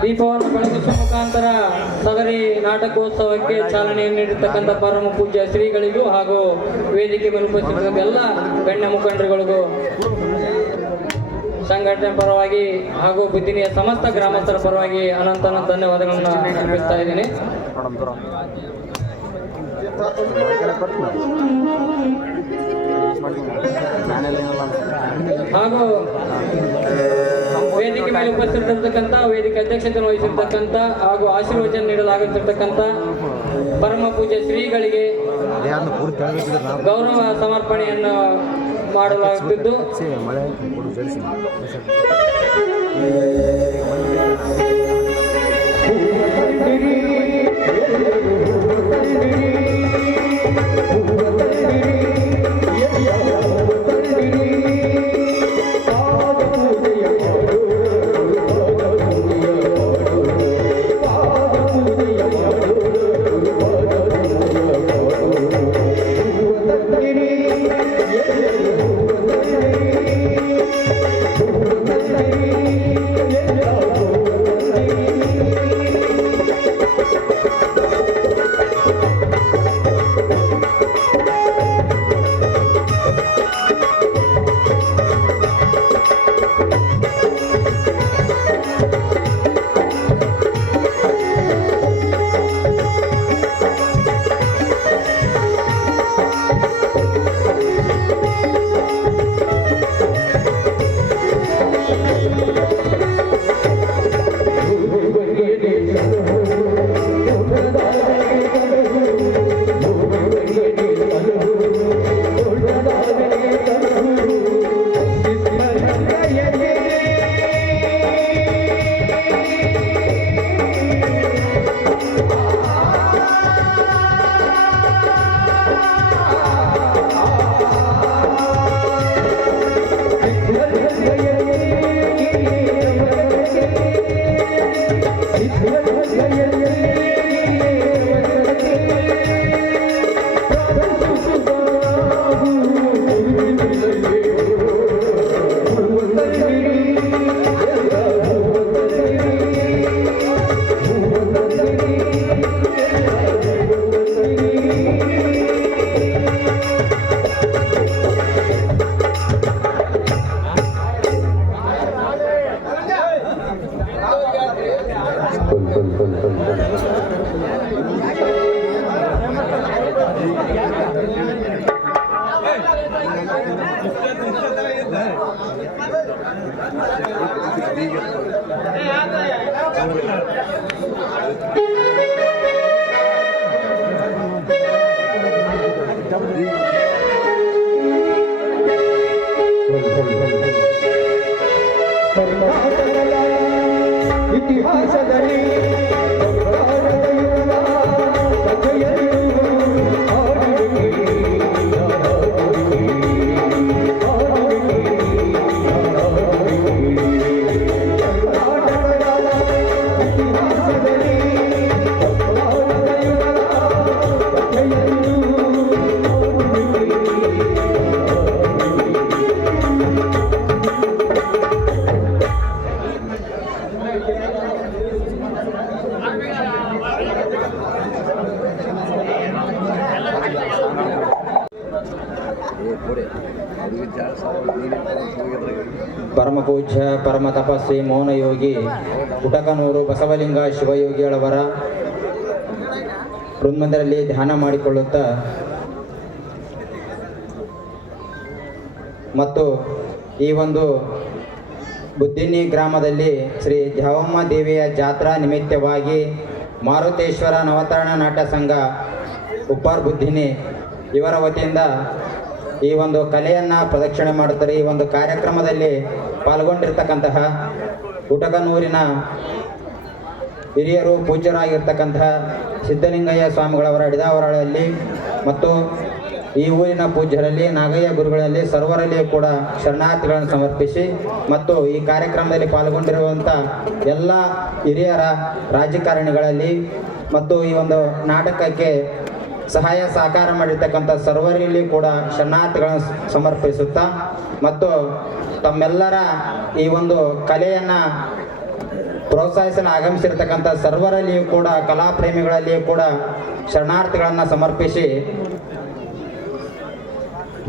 ದೀಪವನ್ನು ಬೆಳಗಿಸುವ ಮುಖಾಂತರ ಸದರಿ ನಾಟಕೋತ್ಸವಕ್ಕೆ ಚಾಲನೆಯನ್ನು ನೀಡಿರ್ತಕ್ಕಂಥ ಪರಮ ಪೂಜ್ಯ ಶ್ರೀಗಳಿಗೂ ಹಾಗೂ ವೇದಿಕೆ ಮೇಲೆ ಉಪಸ್ಥಿತ ಎಲ್ಲ ಗಣ್ಯ ಮುಖಂಡರುಗಳಿಗೂ ಸಂಘಟನೆ ಪರವಾಗಿ ಹಾಗೂ ಬುದ್ಧಿನಿಯ ಸಮಸ್ತ ಗ್ರಾಮಸ್ಥರ ಪರವಾಗಿ ಅನಂತ ಧನ್ಯವಾದಗಳನ್ನು ಅರ್ಪಿಸ್ತಾ ಇದ್ದೀನಿ. ಹಾಗೂ ವೇದಿಕೆ ಮೇಲೆ ಉಪಸ್ಥಿತರಿರ್ತಕ್ಕಂಥ ವೇದಿಕೆ ಅಧ್ಯಕ್ಷತೆ ವಹಿಸಿರ್ತಕ್ಕಂಥ ಹಾಗೂ ಆಶೀರ್ವಚನ ನೀಡಲಾಗುತ್ತಿರ್ತಕ್ಕಂಥ ಪರಮ ಪೂಜ್ಯ ಶ್ರೀಗಳಿಗೆ ಗೌರವ ಸಮರ್ಪಣೆಯನ್ನು ಮಾಡಲಾಗುತ್ತಿದ್ದು ಇತಿಹಾಸದಲ್ಲಿ ಪರಮ ಪೂಜ್ಯ ಪರಮ ತಪಸ್ವಿ ಮೌನಯೋಗಿ ಕುಟಕನೂರು ಬಸವಲಿಂಗ ಶಿವಯೋಗಿಗಳವರ ವೃಂದದಲ್ಲಿ ಧ್ಯಾನ ಮಾಡಿಕೊಳ್ಳುತ್ತಾ ಮತ್ತು ಈ ಒಂದು ಬುದ್ಧಿನಿ ಗ್ರಾಮದಲ್ಲಿ ಶ್ರೀ ದ್ಯಾವಮ್ಮ ದೇವಿಯ ಜಾತ್ರಾ ನಿಮಿತ್ತವಾಗಿ ಮಾರುತೇಶ್ವರ ನವತರಣ ನಾಟ್ಯ ಸಂಘ ಉಪ್ಪಾರ್ ಬುದ್ಧಿನಿ ಇವರ ವತಿಯಿಂದ ಈ ಒಂದು ಕಲೆಯನ್ನು ಪ್ರದಕ್ಷಿಣೆ ಮಾಡುತ್ತಾರೆ. ಈ ಒಂದು ಕಾರ್ಯಕ್ರಮದಲ್ಲಿ ಪಾಲ್ಗೊಂಡಿರ್ತಕ್ಕಂತಹ ಕುಟಕನೂರಿನ ಹಿರಿಯರು ಪೂಜ್ಯರಾಗಿರ್ತಕ್ಕಂತಹ ಸಿದ್ಧಲಿಂಗಯ್ಯ ಸ್ವಾಮಿಗಳವರ ಹಿಡಿದಾವರಗಳಲ್ಲಿ ಮತ್ತು ಈ ಊರಿನ ಪೂಜ್ಯರಲ್ಲಿ ನಾಗಯ್ಯ ಗುರುಗಳಲ್ಲಿ ಸರ್ವರಲ್ಲಿ ಕೂಡ ಶರಣಾರ್ಥಿಗಳನ್ನು ಸಮರ್ಪಿಸಿ ಮತ್ತು ಈ ಕಾರ್ಯಕ್ರಮದಲ್ಲಿ ಪಾಲ್ಗೊಂಡಿರುವಂಥ ಎಲ್ಲ ಹಿರಿಯರ ರಾಜಕಾರಣಿಗಳಲ್ಲಿ ಮತ್ತು ಈ ಒಂದು ನಾಟಕಕ್ಕೆ ಸಹಾಯ ಸಹಕಾರ ಮಾಡಿರ್ತಕ್ಕಂಥ ಸರ್ವರಲ್ಲಿ ಕೂಡ ಶರಣಾರ್ಥಿಗಳನ್ನು ಸಮರ್ಪಿಸುತ್ತಾ ಮತ್ತು ತಮ್ಮೆಲ್ಲರ ಈ ಒಂದು ಕಲೆಯನ್ನು ಪ್ರೋತ್ಸಾಹಿಸಲು ಆಗಮಿಸಿರ್ತಕ್ಕಂಥ ಸರ್ವರಲ್ಲಿಯೂ ಕೂಡ ಕಲಾಪ್ರೇಮಿಗಳಲ್ಲಿಯೂ ಕೂಡ ಶರಣಾರ್ಥಿಗಳನ್ನು ಸಮರ್ಪಿಸಿ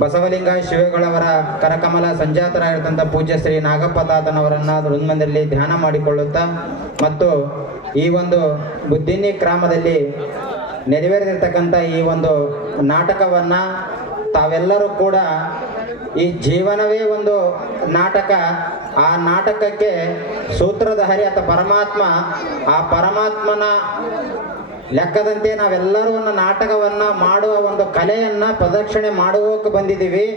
ಬಸವಲಿಂಗ ಶಿವಗಳವರ ಕರಕಮಲ ಸಂಜಾತರಾಗಿರ್ತಂಥ ಪೂಜ್ಯ ಶ್ರೀ ನಾಗಪ್ಪ ತಾತನವರನ್ನು ವೃಂದದಲ್ಲಿ ಧ್ಯಾನ ಮಾಡಿಕೊಳ್ಳುತ್ತಾ ಮತ್ತು ಈ ಒಂದು ಬುದ್ಧಿನಿ ಗ್ರಾಮದಲ್ಲಿ ನೆರವೇರಿರ್ತಕ್ಕಂಥ ಈ ಒಂದು ನಾಟಕವನ್ನು ತಾವೆಲ್ಲರೂ ಕೂಡ ಈ ಜೀವನವೇ ಒಂದು ನಾಟಕ, ಆ ನಾಟಕಕ್ಕೆ ಸೂತ್ರಧಾರಿ ಅಥವಾ ಪರಮಾತ್ಮ, ಆ ಪರಮಾತ್ಮನ ಲೆಕ್ಕದಂತೆ ನಾವೆಲ್ಲರೂ ಒಂದು ನಾಟಕವನ್ನು ಮಾಡುವ ಒಂದು ಕಲೆಯನ್ನು ಪ್ರದಕ್ಷಿಣೆ ಮಾಡುವಕ್ಕೆ ಬಂದಿದ್ದೀವಿ.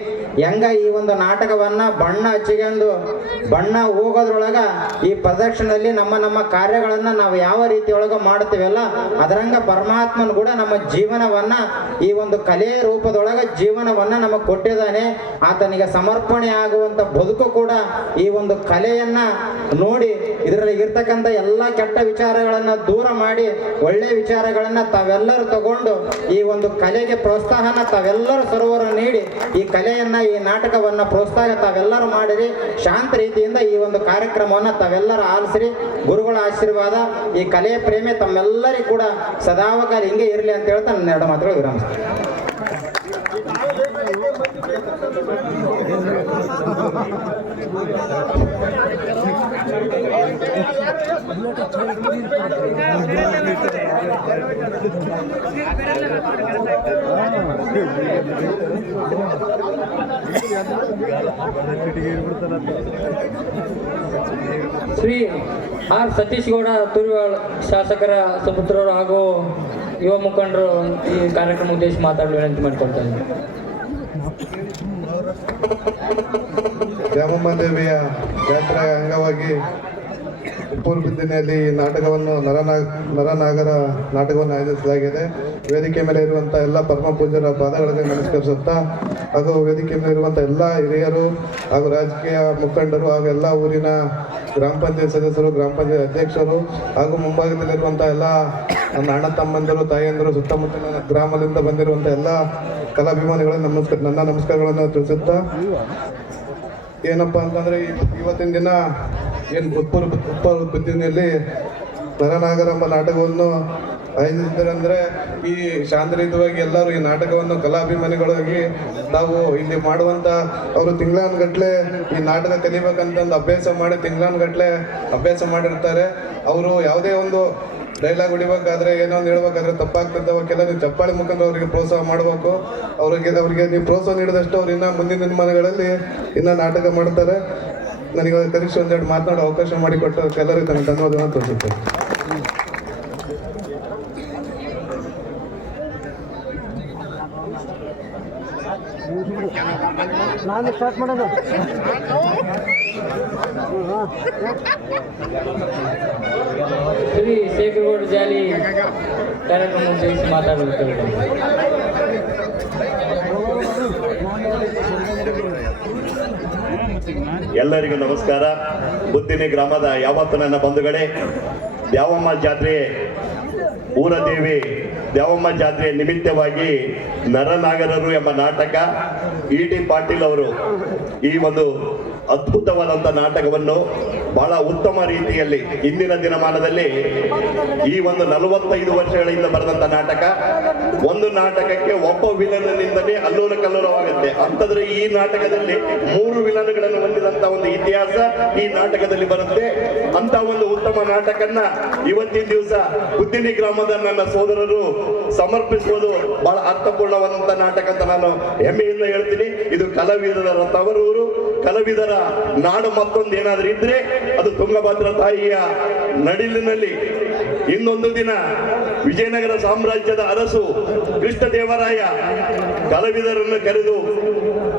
ಹೆಂಗ ಈ ಒಂದು ನಾಟಕವನ್ನು ಬಣ್ಣ ಹಚ್ಚಿಕೊಂಡು ಬಣ್ಣ ಹೋಗೋದ್ರೊಳಗೆ ಈ ಪ್ರದಕ್ಷಿಣೆಯಲ್ಲಿ ನಮ್ಮ ಕಾರ್ಯಗಳನ್ನು ನಾವು ಯಾವ ರೀತಿಯೊಳಗೆ ಮಾಡ್ತೀವಲ್ಲ ಅದರಂಗ ಪರಮಾತ್ಮನ ಕೂಡ ನಮ್ಮ ಜೀವನವನ್ನು ಈ ಒಂದು ಕಲೆಯ ರೂಪದೊಳಗೆ ಜೀವನವನ್ನು ನಮಗೆ ಕೊಟ್ಟಿದ್ದಾನೆ. ಆತನಿಗೆ ಸಮರ್ಪಣೆ ಆಗುವಂಥ ಬದುಕು ಕೂಡ ಈ ಒಂದು ಕಲೆಯನ್ನು ನೋಡಿ ಇದರಲ್ಲಿ ಇರ್ತಕ್ಕಂಥ ಎಲ್ಲ ಕೆಟ್ಟ ವಿಚಾರಗಳನ್ನು ದೂರ ಮಾಡಿ ಒಳ್ಳೆಯ ವಿಚಾರಗಳನ್ನು ತಾವೆಲ್ಲರೂ ತಗೊಂಡು ಈ ಒಂದು ಕಲೆಗೆ ಪ್ರೋತ್ಸಾಹನ ತಾವೆಲ್ಲರೂ ಸರ್ವರು ನೀಡಿ ಈ ಕಲೆಯನ್ನು ಈ ನಾಟಕವನ್ನು ಪ್ರೋತ್ಸಾಹ ತಾವೆಲ್ಲರೂ ಮಾಡಿರಿ. ಶಾಂತ ರೀತಿಯಿಂದ ಈ ಒಂದು ಕಾರ್ಯಕ್ರಮವನ್ನು ತಾವೆಲ್ಲರೂ ಆಲಿಸಿರಿ. ಗುರುಗಳ ಆಶೀರ್ವಾದ ಈ ಕಲೆಯ ಪ್ರೇಮೆ ತಮ್ಮೆಲ್ಲರಿಗೂ ಕೂಡ ಸದಾವಕಾಲ ಹಿಂಗೆ ಇರಲಿ ಅಂತ ಹೇಳ್ತಾ ನನ್ನ ಎರಡು ಮಾತುಗಳು ವಿರಾಮಿಸ್ತೀನಿ. ಶ್ರೀ ಆರ್ ಸತೀಶ್ ಗೌಡ ತುರಿವಾಳ್ ಶಾಸಕರ ಸುಪುತ್ರರು ಹಾಗೂ ಯುವ ಮುಖಂಡರು ಈ ಕಾರ್ಯಕ್ರಮ ಉದ್ದೇಶ ಮಾತಾಡಲು ವಿನಂತಿ ಮಾಡಿಕೊಳ್ತಾ ಇದ್ದೀನಿ. ದ್ಯಾವಮ್ಮ ದೇವಿಯ ಜಾತ್ರೆಯ ಅಂಗವಾಗಿ ಉಪ್ಪೂರು ಬುದ್ಧಿನಿಯಲ್ಲಿ ನಾಟಕವನ್ನು ನರನಾಗರ ನಾಟಕವನ್ನು ಆಯೋಜಿಸಲಾಗಿದೆ. ವೇದಿಕೆ ಮೇಲೆ ಇರುವಂಥ ಎಲ್ಲ ಪರಮ ಪೂಜ್ಯರ ಪಾದಗಳಿಗೆ ನಮಸ್ಕರಿಸುತ್ತಾ ಹಾಗೂ ವೇದಿಕೆ ಮೇಲೆ ಇರುವಂಥ ಎಲ್ಲ ಹಿರಿಯರು ಹಾಗೂ ರಾಜಕೀಯ ಮುಖಂಡರು ಹಾಗೂ ಎಲ್ಲ ಊರಿನ ಗ್ರಾಮ ಪಂಚಾಯತ್ ಸದಸ್ಯರು, ಗ್ರಾಮ ಪಂಚಾಯತ್ ಅಧ್ಯಕ್ಷರು ಹಾಗೂ ಮುಂಭಾಗದಲ್ಲಿರುವಂಥ ಎಲ್ಲ ನನ್ನ ಅಣ್ಣ ತಮ್ಮಂದಿರು, ತಾಯಿಯಂದರು, ಸುತ್ತಮುತ್ತಲಿನ ಗ್ರಾಮದಿಂದ ಬಂದಿರುವಂಥ ಎಲ್ಲ ಕಲಾಭಿಮಾನಿಗಳಿಗೆ ನನ್ನ ನಮಸ್ಕಾರಗಳನ್ನು ತಿಳಿಸುತ್ತಾ ಏನಪ್ಪ ಅಂತಂದರೆ ಇವತ್ತಿನ ದಿನ ಏನು ಉಪ್ಪೂರು ಬುದ್ಧಿನಿಯಲ್ಲಿ ನರನಾಗರ ಎಂಬ ನಾಟಕವನ್ನು ಆಯೋಜಿಸಿದ್ದಾರೆ. ಅಂದರೆ ಈ ಶಾಂತರಿತವಾಗಿ ಎಲ್ಲರೂ ಈ ನಾಟಕವನ್ನು ಕಲಾಭಿಮಾನಿಗಳಾಗಿ ನಾವು ಇಲ್ಲಿ ಮಾಡುವಂಥ ಅವರು ತಿಂಗಳಾನುಗಟ್ಟಲೆ ಈ ನಾಟಕ ಕಲಿಬೇಕಂತಂದು ಅಭ್ಯಾಸ ಮಾಡಿ ತಿಂಗಳಾನುಗಟ್ಟಲೆ ಅಭ್ಯಾಸ ಮಾಡಿರ್ತಾರೆ. ಅವರು ಯಾವುದೇ ಒಂದು ಡೈಲಾಗ್ ಹೊಡಿಬೇಕಾದ್ರೆ ಏನೋ ಒಂದು ಹೇಳ್ಬೇಕಾದ್ರೆ ತಪ್ಪಾಗ್ತಿದ್ದವಕ್ಕೆಲ್ಲ ನೀವು ಚಪ್ಪಾಳಿ ಮುಖಾಂತರ ಅವರಿಗೆ ಪ್ರೋತ್ಸಾಹ ಮಾಡಬೇಕು. ಅವರಿಗೆ ನೀವು ಪ್ರೋತ್ಸಾಹ ನೀಡಿದಷ್ಟು ಅವ್ರು ಇನ್ನೂ ಮುಂದಿನ ದಿನಮಾನಗಳಲ್ಲಿ ಇನ್ನೂ ನಾಟಕ ಮಾಡ್ತಾರೆ. ನನಗೆ ಕನಿಷ್ಠ ಒಂದೆರಡು ಮಾತನಾಡೋ ಅವಕಾಶ ಮಾಡಿಕೊಟ್ಟು ಎಲ್ಲರಿಗೂ ನನಗೆ ಧನ್ಯವಾದಗಳನ್ನು ತೋರಿಸುತ್ತೇನೆ. ನಾನು ಸ್ಟಾರ್ಟ್ ಮಾಡೋದು ಶ್ರೀ ಶೇಖರಗೌಡ ಜಾಲಿ ಕಾರ್ಯಕ್ರಮ ಉದ್ದೇಶಿಸಿ ಮಾತಾಡಲು ಎಲ್ಲರಿಗೂ ನಮಸ್ಕಾರ. ಬುದ್ಧಿನಿ ಗ್ರಾಮದ ಯಾವತ್ತು ನನ್ನ ಬಂಧುಗಳೇ, ದ್ಯಾವಮ್ಮ ಜಾತ್ರೆ ಊರದೇವಿ ದ್ಯಾವಮ್ಮ ಜಾತ್ರೆ ನಿಮಿತ್ತವಾಗಿ ನರನಾಗರರು ಎಂಬ ನಾಟಕ ಇ ಟಿ ಪಾಟೀಲ್ ಅವರು ಈ ಒಂದು ಅದ್ಭುತವಾದಂಥ ನಾಟಕವನ್ನು ಬಹಳ ಉತ್ತಮ ರೀತಿಯಲ್ಲಿ ಇಂದಿನ ದಿನಮಾನದಲ್ಲಿ ಈ ಒಂದು 45 ವರ್ಷಗಳಿಂದ ಬರೆದಂತ ನಾಟಕ, ಒಂದು ನಾಟಕಕ್ಕೆ ಒಬ್ಬ ವಿಲನ್ನಿಂದಲೇ ಅಲ್ಲೂಲ ಕಲ್ಲೂಲವಾಗುತ್ತೆ. ಅಂತಂದ್ರೆ ಈ ನಾಟಕದಲ್ಲಿ 3 ವಿಲನ್ಗಳನ್ನು ಹೊಂದಿದಂತ ಒಂದು ಇತಿಹಾಸ ಈ ನಾಟಕದಲ್ಲಿ ಬರುತ್ತೆ. ಅಂತ ಒಂದು ಉತ್ತಮ ನಾಟಕನ್ನ ಇವತ್ತಿನ ದಿವಸ ಬುದ್ದಿನಿ ಗ್ರಾಮದ ನನ್ನ ಸೋದರರು ಸಮರ್ಪಿಸುವುದು ಬಹಳ ಅರ್ಥಪೂರ್ಣವಾದಂತ ನಾಟಕ ಅಂತ ನಾನು ಹೆಮ್ಮೆಯಿಂದ ಹೇಳ್ತೀನಿ. ಇದು ಕಲಾವಿದರ ತವರೂರು, ಕಲಾವಿದರ ನಾಡು. ಮತ್ತೊಂದು ಏನಾದ್ರೂ ಇದ್ರೆ ಅದು ತುಂಗಭದ್ರಾ ತಾಯಿಯ ನಡಿಲಿನಲ್ಲಿ. ಇನ್ನೊಂದು ದಿನ ವಿಜಯನಗರ ಸಾಮ್ರಾಜ್ಯದ ಅರಸು ಕೃಷ್ಣದೇವರಾಯ ಕಲಾವಿದರನ್ನು ಕರೆದು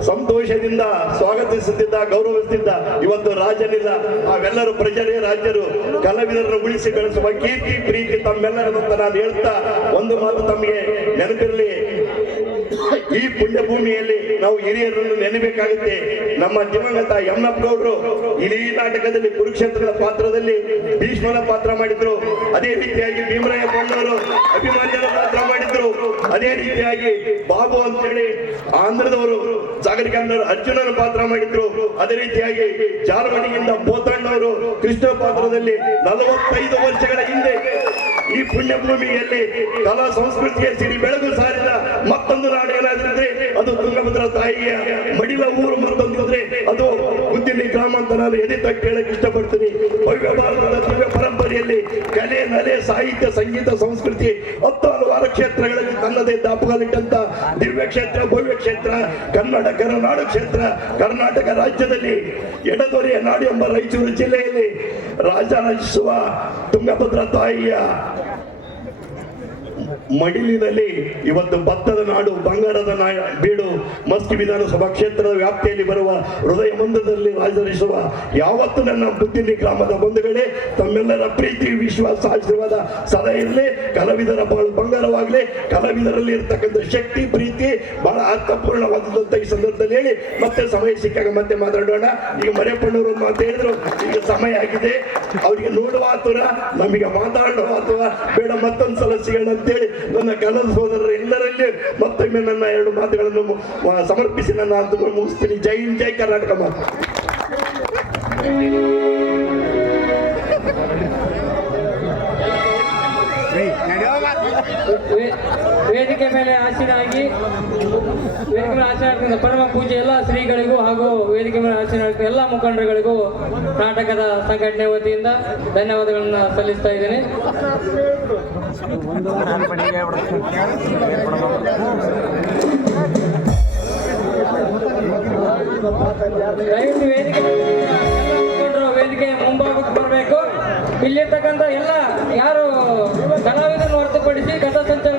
ಸಂತೋಷದಿಂದ ಸ್ವಾಗತಿಸುತ್ತಿದ್ದ, ಗೌರವಿಸುತ್ತಿದ್ದ. ಇವತ್ತು ರಾಜನಿಲ್ಲ, ಅವೆಲ್ಲರೂ ಪ್ರಜರೇ ರಾಜ್ಯರು. ಕಲಾವಿದರನ್ನು ಉಳಿಸಿ ಬೆಳೆಸುವ ಕೀರ್ತಿ ಪ್ರೀತಿ ತಮ್ಮೆಲ್ಲರದಂತ ನಾನು ಹೇಳ್ತಾ ಒಂದು ಮಾತು ತಮಗೆ ನೆನಪಿರಲಿ. ಈ ಪುಣ್ಯ ಭೂಮಿಯಲ್ಲಿ ನಾವು ಹಿರಿಯರನ್ನು ನೆನಬೇಕಾಗುತ್ತೆ. ನಮ್ಮ ದಿವಂಗತ ಎಂ.ಎಫ್. ಗೌಡ್ರು ಇಡೀ ನಾಟಕದಲ್ಲಿ ಕುರುಕ್ಷೇತ್ರದ ಪಾತ್ರದಲ್ಲಿ ಭೀಷ್ಮನ ಪಾತ್ರ ಮಾಡಿದ್ರು. ಅದೇ ರೀತಿಯಾಗಿ ಭೀಮರಾಯ ಕೊಂಡವರು ಅಭಿಮಾನಿಯರ ಪಾತ್ರ ಮಾಡಿದ್ರು. ಅದೇ ರೀತಿಯಾಗಿ ಬಾಬು ಅಂತೇಳಿ ಆಂಧ್ರದವರು ಸಾಗರಿಕಣ್ಣವರು ಅರ್ಜುನನ ಪಾತ್ರ ಮಾಡಿದ್ರು. ಅದೇ ರೀತಿಯಾಗಿ ಜಾರವಾಡಿಯಿಂದ ಬೋತಣ್ಣವರು ಕೃಷ್ಣ ಪಾತ್ರದಲ್ಲಿ 45 ವರ್ಷಗಳ ಹಿಂದೆ ಈ ಪುಣ್ಯ ಭೂಮಿಯಲ್ಲಿ ಕಲಾ ಸಂಸ್ಕೃತಿಯ ಸಿರಿ ಬೆಳಗು ಸಾರಿದ ಮತ್ತೊಂದು ನಾಡು ಏನಾದ್ರೆ ಅದು ತುಂಗಭದ್ರಾ ತಾಯಿಯ ಮಡಿಲ ಊರು. ಮತ್ತೊಂದಿದ್ರೆ ಅದು ಬುದ್ದಿನಿ ಗ್ರಾಮ ಅಂತ ನಾನು ಎದೆ ತಟ್ಟಿ ಹೇಳಕ್ಕೆ ಇಷ್ಟಪಡ್ತೀನಿ. ಭವ್ಯ ಭಾರತದ ದಿವ್ಯ ಪರಂಪರೆಯಲ್ಲಿ ಕಲೆ, ನಲೆ, ಸಾಹಿತ್ಯ, ಸಂಗೀತ, ಸಂಸ್ಕೃತಿ 10 ಹಲವಾರು ಕ್ಷೇತ್ರಗಳಲ್ಲಿ ತನ್ನದೇ ದಾಪುಗಾಲಿಟ್ಟಂತ ದಿವ್ಯ ಕ್ಷೇತ್ರ, ಭವ್ಯ ಕ್ಷೇತ್ರ ಕನ್ನಡ ಕರುನಾಡು ಕ್ಷೇತ್ರ. ಕರ್ನಾಟಕ ರಾಜ್ಯದಲ್ಲಿ ಎಡದೊರೆಯ ನಾಡು ಎಂಬ ರಾಯಚೂರು ಜಿಲ್ಲೆಯಲ್ಲಿ ರಾಜರಾಜಿಸುವ ತುಂಗಭದ್ರಾ ತಾಯಿಯ ಮಡಿಲಿನಲ್ಲಿ ಇವತ್ತು ಭತ್ತದ ನಾಡು, ಬಂಗಾರದ ಬೀಡು, ಮಸ್ಕಿ ವಿಧಾನಸಭಾ ಕ್ಷೇತ್ರದ ವ್ಯಾಪ್ತಿಯಲ್ಲಿ ಬರುವ ಹೃದಯ ಮಂದಿರದಲ್ಲಿ ರಾಜರಿಸುವ ಯಾವತ್ತು ನನ್ನ ಬುದ್ದಿನಿ ಗ್ರಾಮದ ಬಂಧುಗಳೇ, ತಮ್ಮೆಲ್ಲರ ಪ್ರೀತಿ, ವಿಶ್ವಾಸ, ಆಶೀರ್ವಾದ ಸದಾ ಇರಲಿ. ಕಲಾವಿದರ ಬಾಳು ಬಂಗಾರವಾಗಲಿ. ಕಲಾವಿದರಲ್ಲಿ ಇರ್ತಕ್ಕಂಥ ಶಕ್ತಿ, ಪ್ರೀತಿ ಬಹಳ ಅರ್ಥಪೂರ್ಣವಾದಂತ ಈ ಸಂದರ್ಭದಲ್ಲಿ ಹೇಳಿ ಮತ್ತೆ ಸಮಯ ಸಿಕ್ಕಾಗ ಮತ್ತೆ ಮಾತಾಡೋಣ. ಈಗ ಮರೆಪಣ್ಣವರು ಮಾತು ಹೇಳಿದ್ರು, ಈಗ ಸಮಯ ಆಗಿದೆ. ಅವರಿಗೆ ನೋಡುವ ಆತುರ, ನಮಗೆ ಮಾತಾಡುವ ಆತುರ ಬೇಡ. ಮತ್ತೊಂದ್ಸಲ ಸಿಗೋಣ ಅಂತೇಳಿ ನನ್ನ ಕನ್ನಡ ಸೋದರರ ಎಲ್ಲರಲ್ಲಿ ಮತ್ತೊಮ್ಮೆ ನನ್ನ 2 ಮಾತುಗಳನ್ನು ಸಮರ್ಪಿಸಿ ನನ್ನ ಮಾತುಗಳನ್ನು ಮುಗಿಸ್ತೀನಿ. ಜೈ ಹಿಂದ್, ಜೈ ಕರ್ನಾಟಕ. ಮಾತು ವೇದಿಕೆ ಮೇಲೆ ಆಸೀನಾಗಿ ಪರಮ ಪೂಜೆ ಎಲ್ಲ ಶ್ರೀಗಳಿಗೂ ಹಾಗೂ ವೇದಿಕೆ ಮೇಲೆ ಆಸೀನ ಎಲ್ಲ ಮುಖಂಡರುಗಳಿಗೂ ನಾಟಕದ ಸಂಘಟನೆ ವತಿಯಿಂದ ಧನ್ಯವಾದಗಳನ್ನು ಸಲ್ಲಿಸ್ತಾ ಇದ್ದೇನೆ. ದಯವಿಟ್ಟು ವೇದಿಕೆ ಮುಂಭಾಗಕ್ಕೆ ಬರಬೇಕು. ಇಲ್ಲಿರ್ತಕ್ಕಂಥ ಎಲ್ಲ ಯಾರು ಕಲಾವಿದರನ್ನು ಹೊರತುಪಡಿಸಿ ಗತ ಸಂಚಾರ